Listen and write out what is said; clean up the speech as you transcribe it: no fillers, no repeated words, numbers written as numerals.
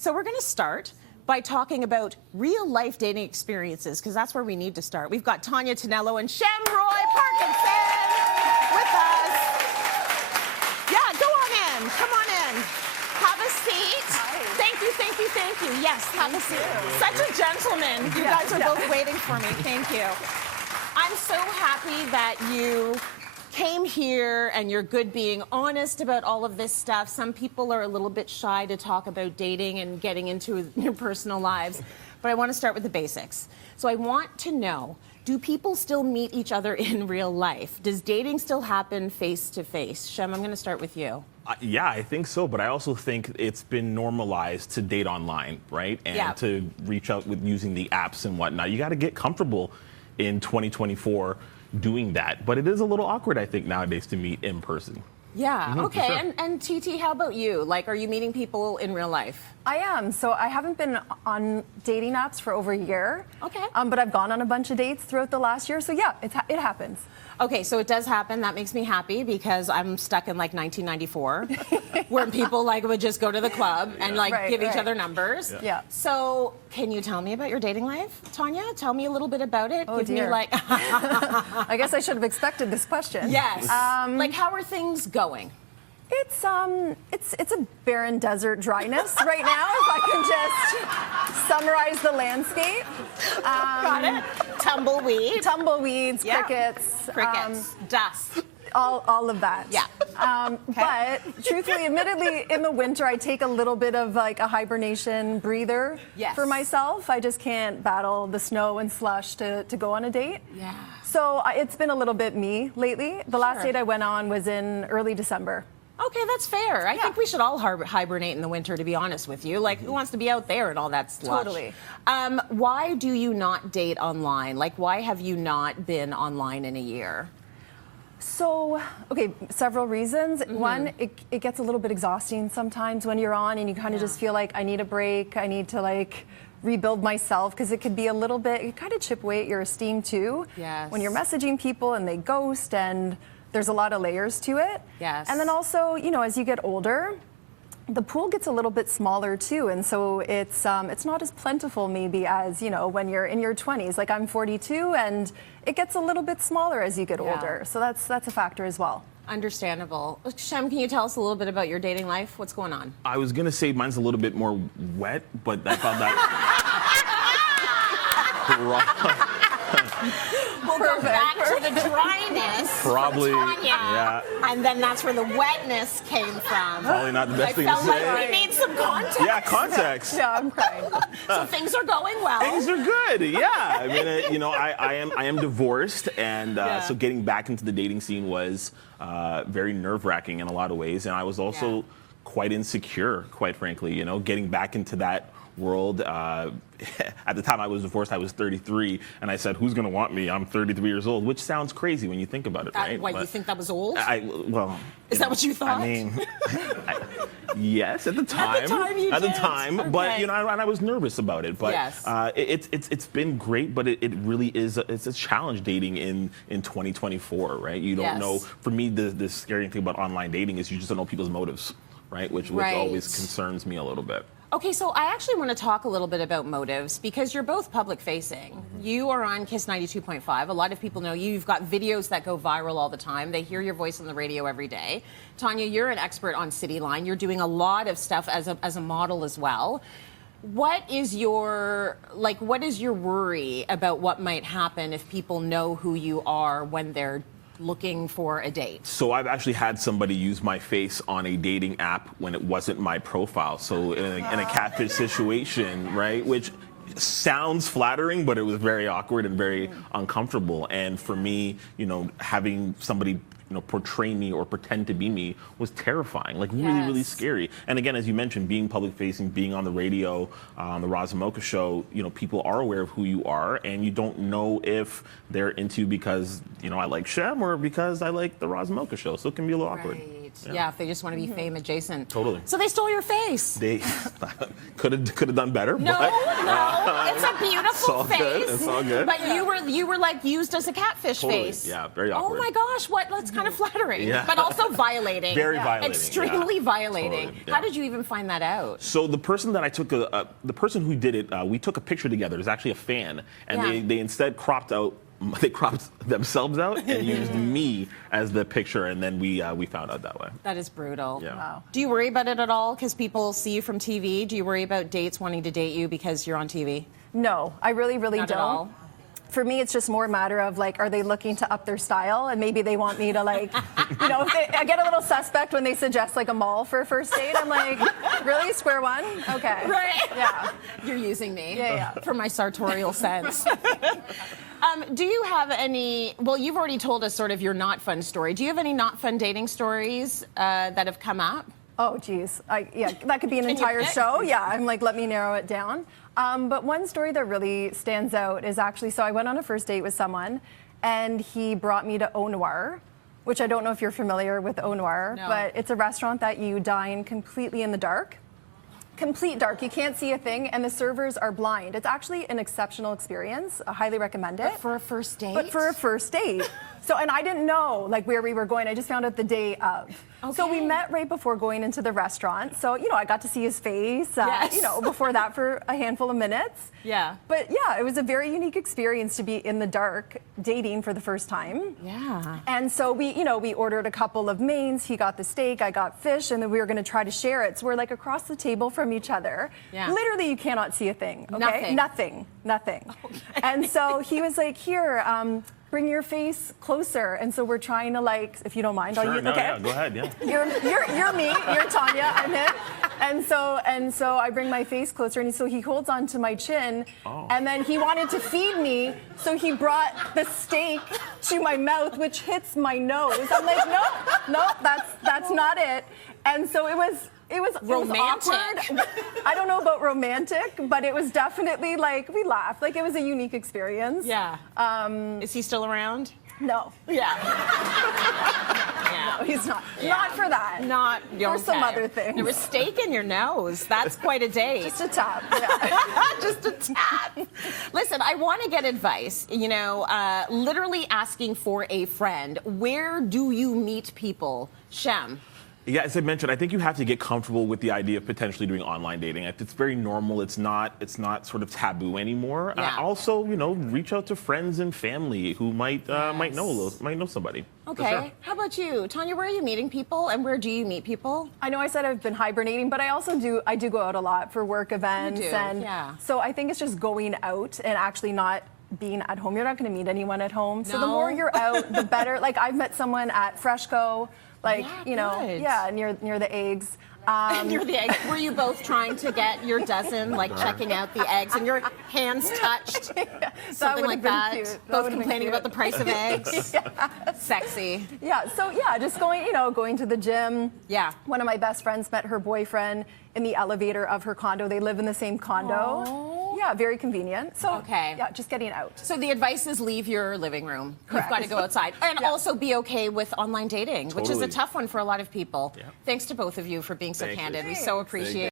So we're going to start by talking about real-life dating experiences, because that's where we need to start. We've got Tania, Tonello, and Shemroy Parkinson with us. Yeah, go on in. Come on in. Have a seat. Hi. Thank you, thank you, thank you. Yes, have a seat. Such a gentleman. You guys are both waiting for me. Thank you. I'm so happy that you came here and you're good being honest about all of this stuff. Some people are a little bit shy to talk about dating and getting into your personal lives, but I want to start with the basics. So I want to know, do people still meet each other in real life? Does dating still happen face to face? Shem, I'm going to start with you. Yeah, I think so, but I also think it's been normalized to date online, right? And to reach out with using the apps and whatnot. You got to get comfortable in 2024 doing that, but it is a little awkward, I think, nowadays to meet in person. Yeah, okay, sure. and TT, how about you? Like, are you meeting people in real life? I am. So I haven't been on dating apps for over a year. Okay. But I've gone on a bunch of dates throughout the last year. So yeah, it happens. Okay, so it does happen. That makes me happy because I'm stuck in like 1994, where people like would just go to the club and like give each other numbers. Yeah. So can you tell me about your dating life, Tania? Tell me a little bit about it. Oh, Give dear. me like. I guess I should have expected this question. Yes. Like, how are things going? It's a barren desert dryness right now, if I can just summarize the landscape. Got it. Tumbleweed. Tumbleweeds, Crickets. Dust. All of that. Yeah. But truthfully, admittedly, in the winter, I take a little bit of like a hibernation breather for myself. I just can't battle the snow and slush to go on a date. Yeah. So it's been a little bit me lately. The last date I went on was in early December. Okay, that's fair. I think we should all hibernate in the winter, to be honest with you. Like, who wants to be out there and all that slush? Totally. Why do you not date online? Like, why have you not been online in a year? So, okay, several reasons. One, it gets a little bit exhausting sometimes when you're on and you kind of just feel like I need a break. I need to like rebuild myself, because it could be a little bit, it kind of chip away at your esteem too. Yes. When you're messaging people and they ghost, and there's a lot of layers to it. Yes. And then also, you know, as you get older, the pool gets a little bit smaller too, and so it's not as plentiful maybe as, you know, when you're in your 20s. Like, I'm 42, and it gets a little bit smaller as you get older. So that's a factor as well. Understandable. Shem, can you tell us a little bit about your dating life? What's going on? I was gonna say mine's a little bit more wet, but I found that We'll go back to the dryness. Probably, Tania, and then that's where the wetness came from. Probably not the best thing to I felt say. like we need some context. Yeah, context. Yeah, I'm crying. So things are going well. Things are good. Yeah, I mean, you know, I am divorced, and so getting back into the dating scene was very nerve-wracking in a lot of ways, and I was also quite insecure, quite frankly. You know, getting back into that world. At the time I was divorced, I was 33, and I said, "Who's going to want me? I'm 33 years old," which sounds crazy when you think about it, right? Why, you think that was old? Well, is that what you thought? I mean, yes, at the time. At the time, okay. But you know, and I was nervous about it. But it's been great, but it really is it's a challenge dating in 2024, right? You don't know. For me, the scary thing about online dating is you just don't know people's motives, right? Which always concerns me a little bit. Okay, so I actually want to talk a little bit about motives, because you're both public facing. You are on Kiss 92.5. A lot of people know you. You've got videos that go viral all the time. They hear your voice on the radio every day. Tania, you're an expert on Cityline. You're doing a lot of stuff as a model as well. What is your worry about what might happen if people know who you are when they're looking for a date? So I've actually had somebody use my face on a dating app when it wasn't my profile. So in a catfish situation, right, which sounds flattering, but it was very awkward and very uncomfortable. And for me, you know, having somebody, you know, portray me or pretend to be me was terrifying, like really scary. And again, as you mentioned, being public facing, being on the radio, on the Roz and Mocha show, you know, people are aware of who you are, and you don't know if they're into you because, you know, I like Shem or because I like the Roz and Mocha show. So it can be a little awkward. Yeah, if they just want to be fame adjacent. Totally. So they stole your face. They could have done better. No, but, no, it's a beautiful it's all face. Good. It's all good. But you were like used as a catfish Totally. face. Yeah, very awkward. Oh my gosh, that's kind of flattering. Yeah. But also violating. Very violating. Extremely yeah. violating. Totally. Yeah. How did you even find that out? So the person that I took, the person who did it, we took a picture together. It was actually a fan, and they instead cropped themselves out and used me as the picture, and then we found out that way. That is brutal. Yeah. Wow. Do you worry about it at all? Because people see you from TV. Do you worry about dates wanting to date you because you're on TV? No, I really Not don't. at all. For me, it's just more a matter of like, are they looking to up their style? And maybe they want me to like, I get a little suspect when they suggest like a mall for a first date. I'm like, really? Square one? Okay. Right. Yeah. You're using me Yeah. for my sartorial sense. Do you have any, well, you've already told us sort of your not fun story. Do you have any not fun dating stories that have come up? Oh, geez. Yeah, that could be an Can you entire pick? show. Yeah, I'm like, let me narrow it down. But one story that really stands out is actually, so I went on a first date with someone, and he brought me to Au Noir, which I don't know if you're familiar with Au Noir, No. but it's a restaurant that you dine completely in the dark. Complete dark. You can't see a thing, and the servers are blind. It's actually an exceptional experience. I highly recommend it. For a first date? But for a first date. So, and I didn't know like where we were going. I just found out the day of. So we Okay. met right before going into the restaurant. So, I got to see his face, Yes. before that for a handful of minutes. Yeah. But yeah, it was a very unique experience to be in the dark dating for the first time. Yeah. And so we ordered a couple of mains. He got the steak, I got fish, and then we were going to try to share it. So we're like across the table from each other. Yeah. Literally, you cannot see a thing. Okay? Nothing. Nothing. Okay. And so he was like, here, bring your face closer. And so we're trying to like, if you don't mind, Sure, I'll use, no, okay? yeah, go ahead, yeah. You're me, you're Tanya, I'm him. And so I bring my face closer, and so he holds onto my chin, and then he wanted to feed me, so he brought the steak to my mouth, which hits my nose. I'm like, no, that's not it. And so it was Romantic. awkward. I don't know about romantic, but it was definitely like, we laughed. Like, it was a unique experience. Yeah. Is he still around? No. Yeah. No, he's not. Yeah. Not for that. Not For some okay. other things. There was steak in your nose. That's quite a date. Just a tap. Yeah. Just a tap. Listen, I want to get advice. Literally asking for a friend. Where do you meet people? Shem. Yeah, as I mentioned, I think you have to get comfortable with the idea of potentially doing online dating. It's very normal. It's not sort of taboo anymore. Yeah. Also, reach out to friends and family who might know somebody. For Okay. sure. How about you, Tanya? Where are you meeting people, and where do you meet people? I know I said I've been hibernating, but I also do go out a lot for work events. do, And yeah. so I think it's just going out and actually not being at home. You're not going to meet anyone at home. So the No. more you're out, the better. Like, I've met someone at Freshco, like, good. near the eggs. Near the eggs. Were you both trying to get your dozen, like checking out the eggs, and your hands touched? Something like would've been that. cute. That Both would've been complaining cute. about the price of eggs. Sexy. Yeah, so yeah, just going to the gym. Yeah. One of my best friends met her boyfriend in the elevator of her condo. They live in the same condo. Aw. Yeah, very convenient. So Okay. yeah, just getting out. So the advice is leave your living room. Correct. You've got to go outside. And Yeah. also be okay with online dating, which is a Totally. tough one for a lot of people. Yeah. Thanks to both of you for being so Thank you. candid. We Thanks. so appreciate it.